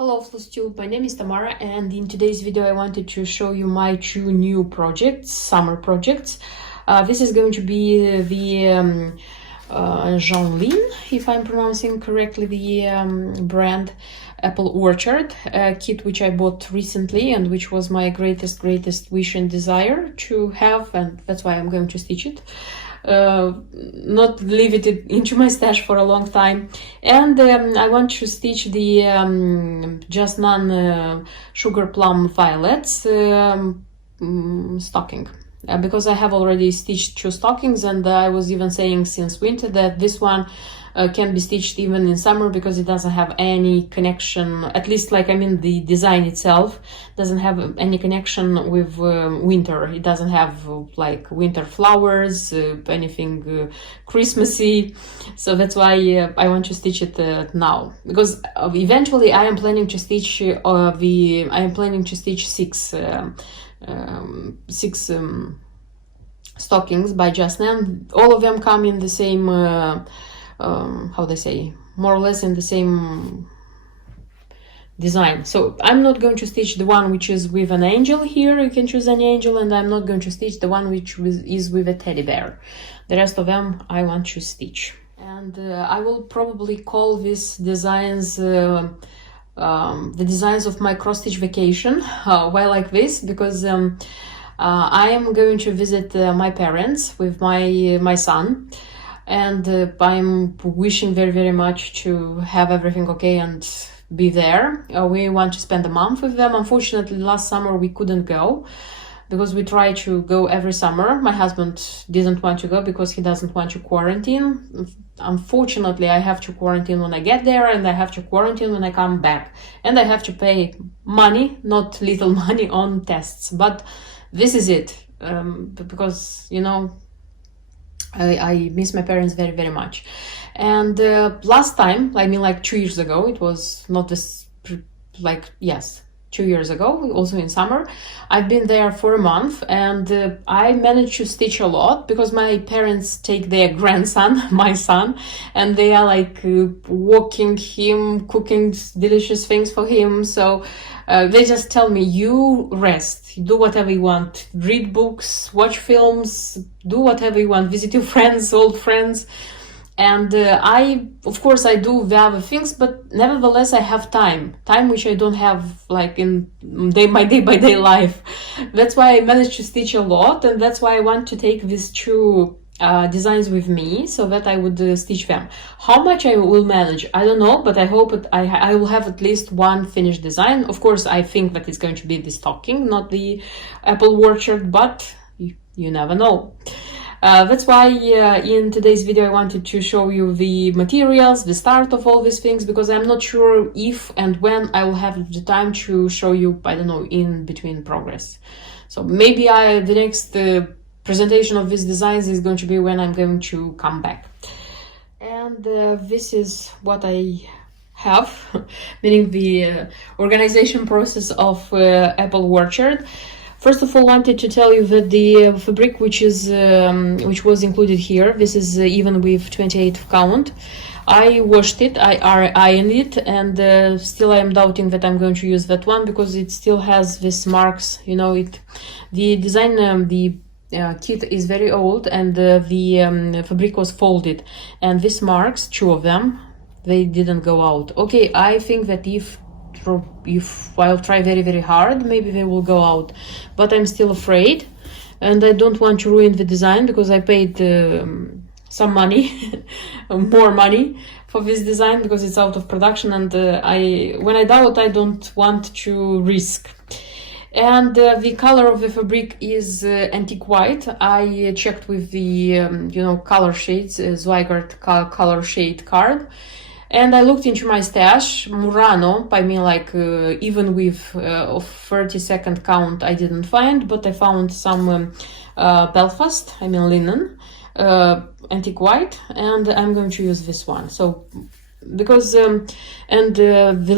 Hello Flustube, my name is Tamara, and in today's video I wanted to show you my two new projects, summer projects. This is going to be the Janlynn, if I'm pronouncing correctly the brand, Apple Orchard kit, which I bought recently and which was my greatest wish and desire to have, and that's why I'm going to stitch it. Not leave it into my stash for a long time. And I want to stitch the Janlynn Sugarplum violets stocking. Because I have already stitched two stockings, and I was even saying since winter that this one can be stitched even in summer because it doesn't have any connection, at least the design itself doesn't have any connection with winter. It doesn't have like winter flowers, anything Christmassy, so that's why I want to stitch it now, because eventually I am planning to stitch six stockings by Janlynn. All of them come in the same how they say, more or less in the same design. So I'm not going to stitch the one which is with an angel here, you can choose any angel, and I'm not going to stitch the one which is with a teddy bear. The rest of them I want to stitch. And I will probably call these designs the designs of my cross-stitch vacation. Why like this? Because I am going to visit my parents with my son, and I'm wishing very much to have everything okay and be there. We want to spend a month with them. Unfortunately, last summer we couldn't go because we try to go every summer. My husband didn't want to go because he doesn't want to quarantine. Unfortunately, I have to quarantine when I get there, and I have to quarantine when I come back. And I have to pay money, not little money, on tests. But this is it, because, you know, I miss my parents very much. And last time, I mean like 2 years ago, it was not this, like, yes, 2 years ago, also in summer, I've been there for a month, and I managed to stitch a lot because my parents take their grandson, my son, and they are like walking him, cooking delicious things for him. So they just tell me, you rest, do whatever you want, read books, watch films, do whatever you want, visit your friends, old friends. And of course I do the other things, but nevertheless I have time which I don't have like in my day-by-day life. That's why I managed to stitch a lot, and that's why I want to take these two designs with me so that I would stitch them. How much I will manage, I don't know, but I hope I will have at least one finished design. Of course, I think that it's going to be the stocking, not the Apple Orchard, but you never know. That's why in today's video I wanted to show you the materials, the start of all these things, because I'm not sure if and when I will have the time to show you, I don't know, in between progress. So maybe the next presentation of these designs is going to be when I'm going to come back. And this is what I have, meaning the organization process of Apple Orchard. First of all, wanted to tell you that the fabric which was included here, this is even with 28 count. I washed it, I ironed it, and still I am doubting that I'm going to use that one because it still has these marks. You know, the design, the kit is very old, and the fabric was folded, and these marks, two of them, they didn't go out. Okay, I think that if I'll try very hard, maybe they will go out, but I'm still afraid, and I don't want to ruin the design because I paid some money more money for this design because it's out of production, and when I doubt, I don't want to risk. And the color of the fabric is antique white. I checked with the color shades, Zweigart color shade card. And I looked into my stash, Murano, I mean like even with 32nd count I didn't find, but I found some Belfast, I mean linen, antique white, and I'm going to use this one. So because the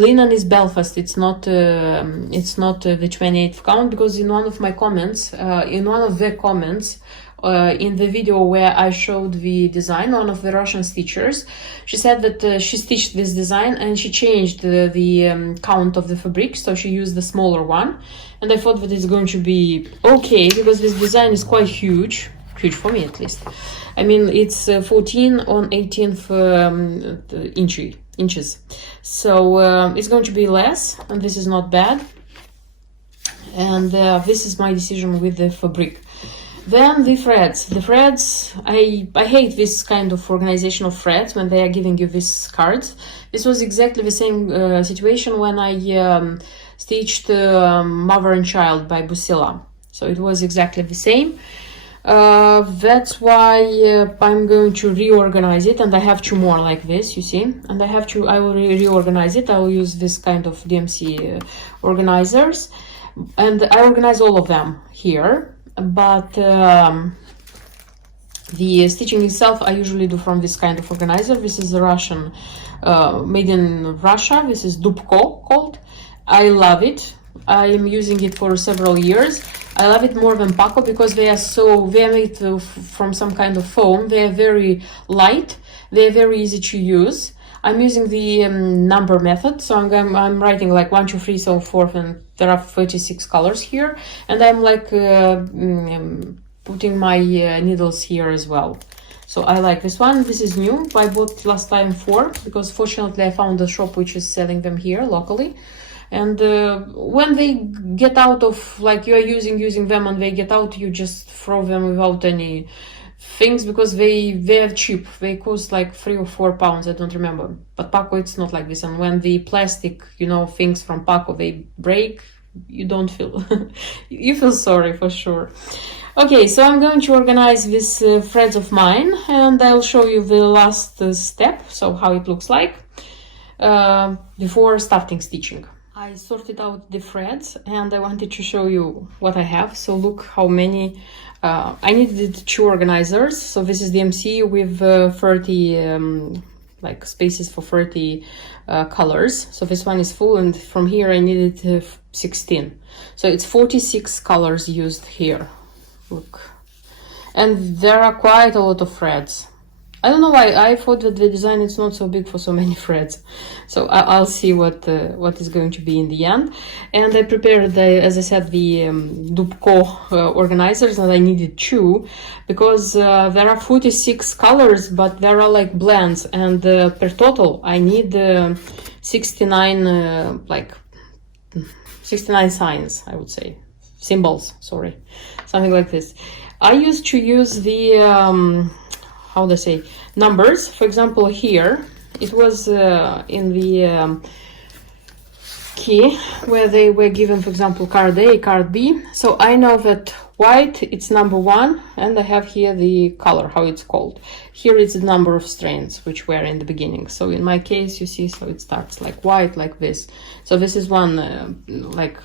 linen is Belfast, it's not the 28th count, because in one of my comments, in the video where I showed the design, one of the Russian stitchers, she said that she stitched this design and she changed the count of the fabric, so she used the smaller one. And I thought that it's going to be okay, because this design is quite huge for me at least. I mean, it's 14 on 18th inches, so it's going to be less, and this is not bad. And this is my decision with the fabric. Then the threads, I hate this kind of organization of threads when they are giving you these cards. This was exactly the same situation when I stitched Mother and Child by Busilla, so it was exactly the same. That's why I'm going to reorganize it, and I have two more like this, you see, and I will reorganize it. I will use this kind of DMC organizers, and I organize all of them here, but the stitching itself I usually do from this kind of organizer. This is a Russian, made in Russia. This is Dubko called. I love it. I am using it for several years. I love it more than Paco because they are made from some kind of foam. They are very light. They are very easy to use. I'm using the number method, so I'm writing like 1, 2, 3, so forth, and there are 36 colors here, and I'm like putting my needles here as well. So I like this one. This is new. I bought last time 4 because fortunately I found a shop which is selling them here locally. And when they get out of, like, you are using them and they get out, you just throw them without any things, because they're cheap. They cost like 3 or 4 pounds, I don't remember. But Paco, it's not like this. And when the plastic, things from Paco, they break, you don't feel, you feel sorry for sure. Okay, so I'm going to organize these threads of mine, and I'll show you the last step, so how it looks like before starting stitching. I sorted out the threads and I wanted to show you what I have. So look how many, I needed 2 organizers. So this is the MC with 30 like spaces for 30 colors. So this one is full, and from here I needed 16. So it's 46 colors used here. Look. And there are quite a lot of threads. I don't know why I thought that the design is not so big for so many threads. So I'll see what is going to be in the end. And I prepared, as I said, the Dubko organizers, and I needed 2 because there are 46 colors, but there are like blends, and per total I need 69 69 signs, I would say, symbols, sorry, something like this. I used to use the how do I say, numbers. For example, here it was in the key where they were given, for example, card A, card B. So I know that white, it's number 1, and I have here the color, how it's called. Here is the number of strands which were in the beginning. So in my case, you see, so it starts like white, like this. So this is one like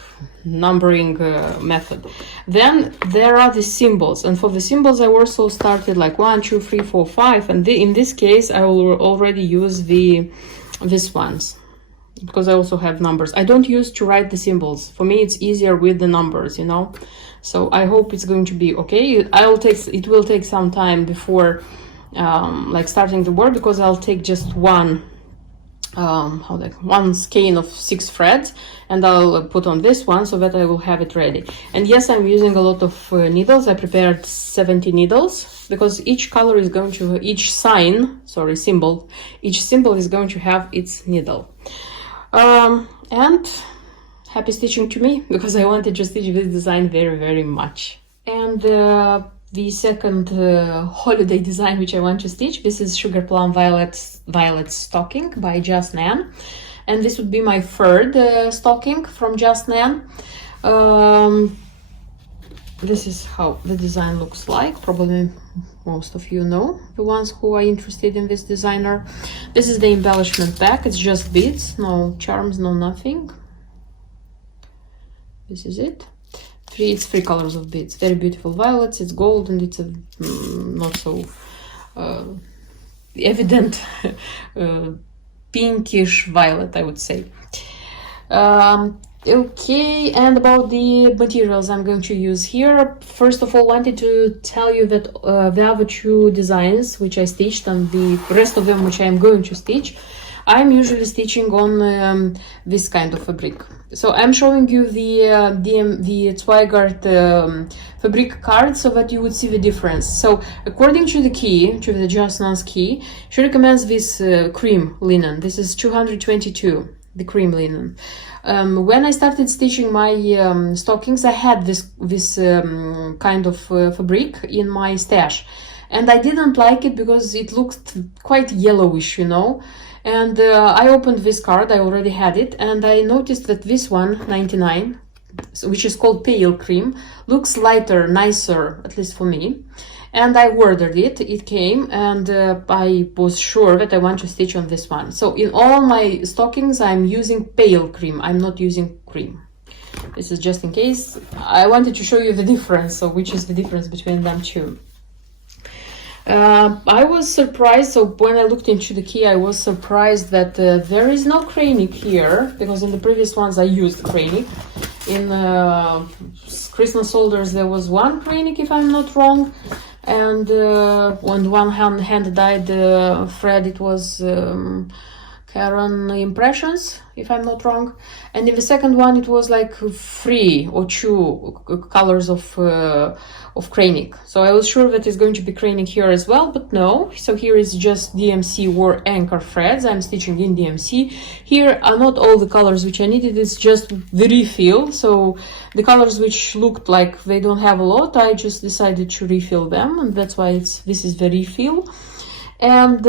numbering method. Then there are the symbols, and for the symbols I also started like 1, 2, 3, 4, 5, and in this case I will already use these ones, because I also have numbers. I don't use to write the symbols. For me, it's easier with the numbers, So I hope it's going to be okay. It will take some time before like starting the work, because I'll take just one skein of 6 threads, and I'll put on this one so that I will have it ready. And yes, I'm using a lot of needles. I prepared 70 needles, because each color is going to, each symbol is going to have its needle. And happy stitching to me, because I wanted to stitch this design very, very much. And the second holiday design which I want to stitch, this is Sugarplum Violet Stocking by Janlynn, and this would be my third stocking from Janlynn. This is how the design looks like. Probably most of you know, the ones who are interested in this designer. This is the embellishment pack. It's just beads, no charms, no nothing. This is it. It's 3 colors of beads. Very beautiful violets. It's gold, and it's a not so evident pinkish violet, I would say. Okay, and about the materials I'm going to use here. First of all, wanted to tell you that the other two designs which I stitched and the rest of them which I'm going to stitch, I'm usually stitching on this kind of fabric. So I'm showing you the Zweigart fabric card so that you would see the difference. So according to the key, to the Janlynn's key, she recommends this cream linen. This is 222, the cream linen. When I started stitching my stockings, I had this kind of fabric in my stash, and I didn't like it because it looked quite yellowish, you know. And I opened this card, I already had it, and I noticed that this one, 99, which is called pale cream, looks lighter, nicer, at least for me. And I ordered it, it came, and I was sure that I want to stitch on this one. So in all my stockings, I'm using pale cream, I'm not using cream. This is just in case. I wanted to show you the difference, so which is the difference between them two. I was surprised, so when I looked into the key, I was surprised that there is no cranic here, because in the previous ones I used cranic. In Christmas holders there was one cranic, if I'm not wrong, and on one hand dyed thread it was Karen Impressions, if I'm not wrong, and in the second one it was like 3 or 2 colors of cranic. So I was sure that it's going to be cranic here as well, but no. So here is just DMC or anchor threads. I'm stitching in DMC. Here are not all the colors which I needed, it's just the refill. So the colors which looked like they don't have a lot, I just decided to refill them, and that's why this is the refill. And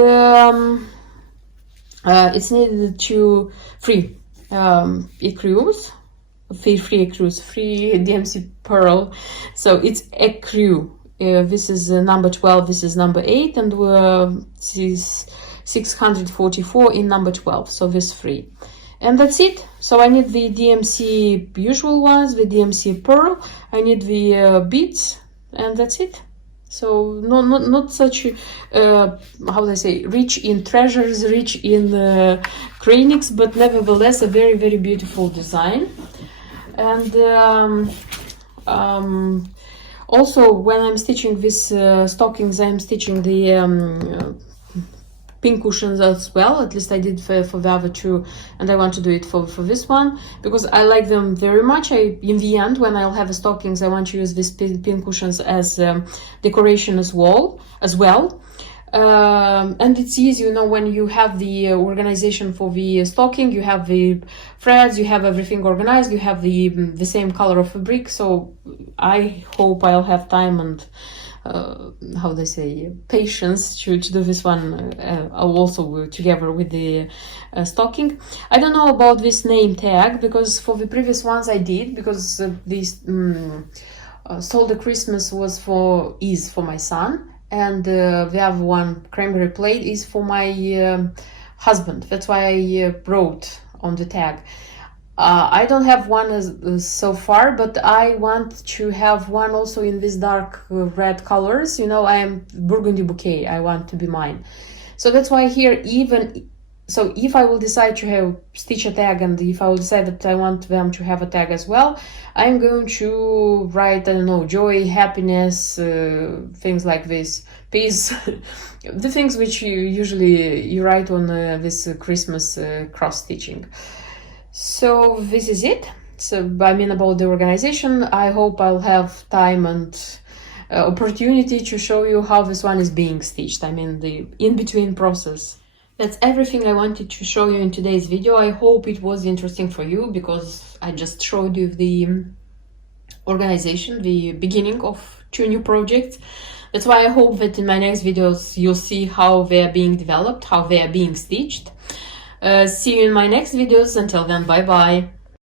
it's needed to 3 ecrues, 3 ecrues, 3 DMC pearl. So it's ecru. This is number 12, this is number 8, and this is 644 in number 12. So this 3. And that's it. So I need the DMC usual ones, the DMC pearl, I need the beads, and that's it. So not such how do I say, rich in treasures, rich in cranics, but nevertheless a very, very beautiful design. And also when I'm stitching these stockings, I'm stitching the pink cushions as well. At least I did for the other two, and I want to do it for this one because I like them very much. In the end, when I'll have the stockings, I want to use these pink cushions as decoration as well. And it's easy, you know, when you have the organization for the stocking, you have the threads, you have everything organized, you have the same color of fabric. So I hope I'll have time and how they say, patience to do this one also together with the stocking. I don't know about this name tag because for the previous ones I did, because this Stole the Christmas is for my son, and the other one, Cranberry Plate, is for my husband. That's why I wrote on the tag. I don't have one so far, but I want to have one also in this dark red colors. You know, I am Burgundy Bouquet. I want to be mine. So that's why here, so if I will decide to stitch a tag, and if I will decide that I want them to have a tag as well, I'm going to write, I don't know, joy, happiness, things like this, peace, the things which you write on this Christmas cross stitching. So this is it. So I mean, about the organization, I hope I'll have time and opportunity to show you how this one is being stitched. I mean, the in-between process. That's everything I wanted to show you in today's video. I hope it was interesting for you because I just showed you the organization, the beginning of 2 new projects. That's why I hope that in my next videos you'll see how they are being developed, how they are being stitched. See you in my next videos. Until then, bye bye.